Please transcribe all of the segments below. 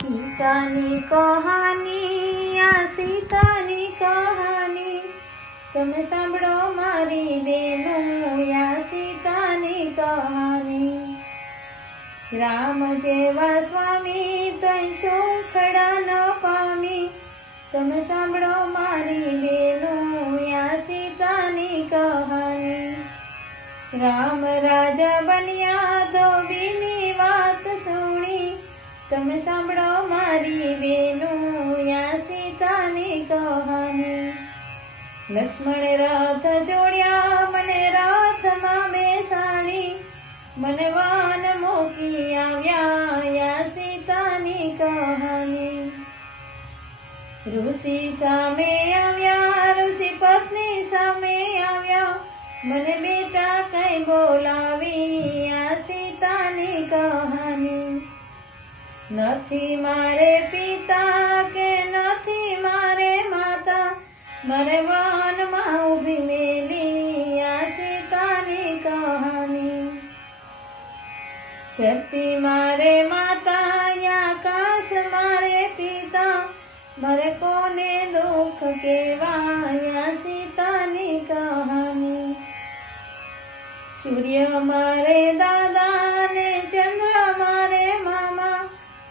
सीतानी कहानी आ सीतानी कहानी તમે સાંભળો મારી બેનો આ સીતાની કહાની। રામ જેવા સ્વામી તઈ સુખડા ન પામી તમે સાંભળો મારી બેનો આ સીતાની કહાની। રામ રાજા બન્યા ધોબીની વાત સુણી તમે સાંભળો મારી બેનો આ સીતાની કહાની। લક્ષ્મણે રથ જોડ્યા મને રથમાં બેસાડી મને વન મૂકી આવ્યા આ સીતાની કહાની। ઋષિ સામે આવ્યા ઋષિ પત્ની સામે આવ્યા મને બેટા કઈ બોલાવી આ સીતાની કહાની। નથી મારે પિતા કે નથી મારે માતા મારે વનમાં ઊભી મેલી આ સીતાની કહાની। ધરતી મારે માતા આકાશ મારે પિતા મારે કોને દુઃખ કહેવાય આ સીતાની કહાની। સૂર્ય મારે દાદા ને ચંદ્ર મારે મામા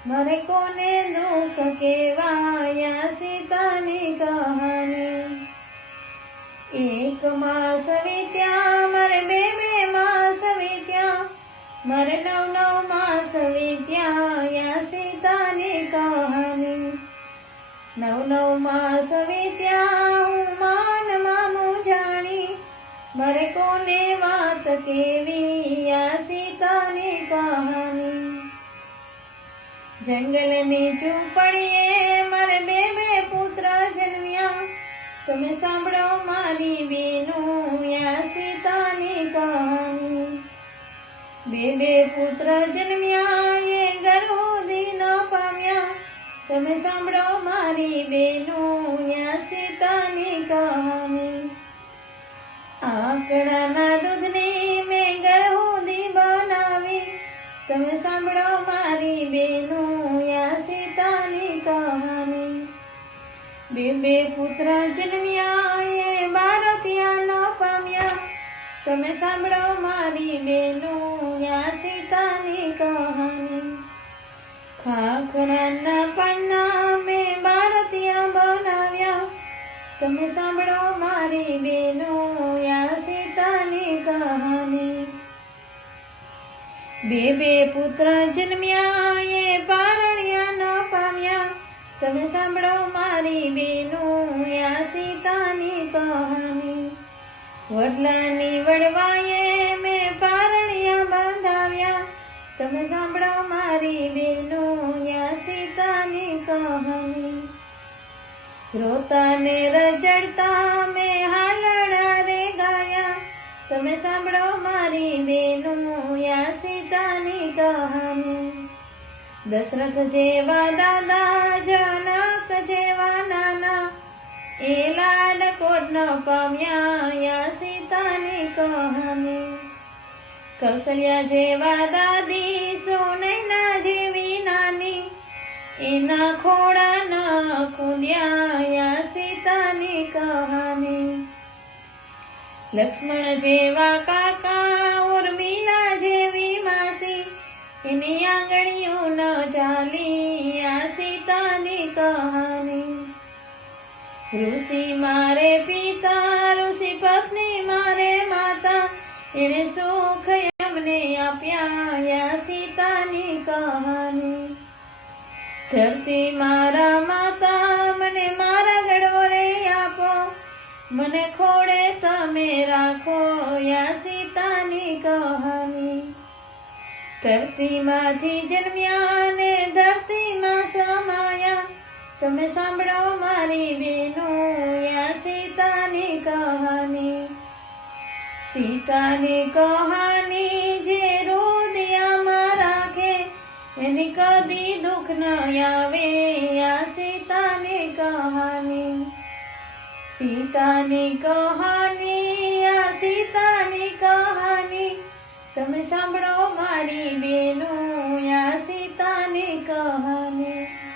મારે કોને દુઃખ કહેવાય આ સીતાની કહાની। એક માસ વીત્યા મારે બે માસ વીત્યા મારે નવ માસ વીત્યા આ સીતાની કહાની। નવ માસ વીત્યા હું માનમાં મૂંઝાણી મારે કોને વાત કેવી આ સીતાની કહાની। જંગલની ઝૂંપડીએ મારે બે પુત્ર જન્મ્યા તમે સાંભળો મારી બેનો આ સીતાની કહાની। બે પુત્ર જન્મ્યા એ ગરુડી ન પામ્યા તમે સાંભળો મારી બેનો આ સીતાની કહાની। આકડાના દૂધની મેં ગરુડી બનાવી તમે સાંભળો મારી બેનો આ સીતાની કહાની। બે પુત્ર જન્મ્યા એ બારતિયા ન પામ્યા તમે સાંભળો મારી બેનો આ સીતાની કહાની। ખાખરાના પાનના મેં બારતિયા બનાવ્યા તમે સાંભળો મારી બેનો આ સીતાની કહાની। બે પુત્ર જન્મ્યા એ પારણ્યા ન પામ્યા તમે સાંભળો મારી બેનો આ સીતાની કહાની। વડલાની વડવાએ મેં પારણ્યા બંધાવ્યા તમે સાંભળો મારી બેનો આ સીતાની કહાની। રોતા ને રજડતા મેં હાલડા રે ગાયા તમે સાંભળો મારી બેનો આ સીતાની કહાની। દશરથ જેવા દાદા જનક જેવા નાના એ લાડ કોટ ન પામ્યા આ સીતાની કહાની। કૌશલ્યા જેવા દાદી સોનૈના જેવી નાની એના ખોડા ન કૂદ્યા આ સીતાની કહાની। લક્ષ્મણ જેવા કાકા ઉર્મિલા જેવી માસી એની આંગળીઓ ન ચાલી આ સીતાની કહાની। ઋષિ મારે પિતા ઋષિ પત્ની મારે માતા એને સુખ એમને આપ્યા આ સીતાની કહાની। ધરતી મારા માતા મને મારા ગળોરે આપો મને ખોડે તમે રાખો આ સીતાની કહાની। ધરતીમાંથી જન્મ્યા ને ધરતીમાં સમાયા તમે સાંભળો મારી બેનો આ સીતાની કહાની। સીતાની કહાની જે હૃદયમાં રાખે એની કદી દુઃખ ન આવે આ સીતાની કહાની। સીતાની કહાની આ સીતાની કહાની તમે સાંભળો મારી બેનો આ સીતાની કહાની। કહાની।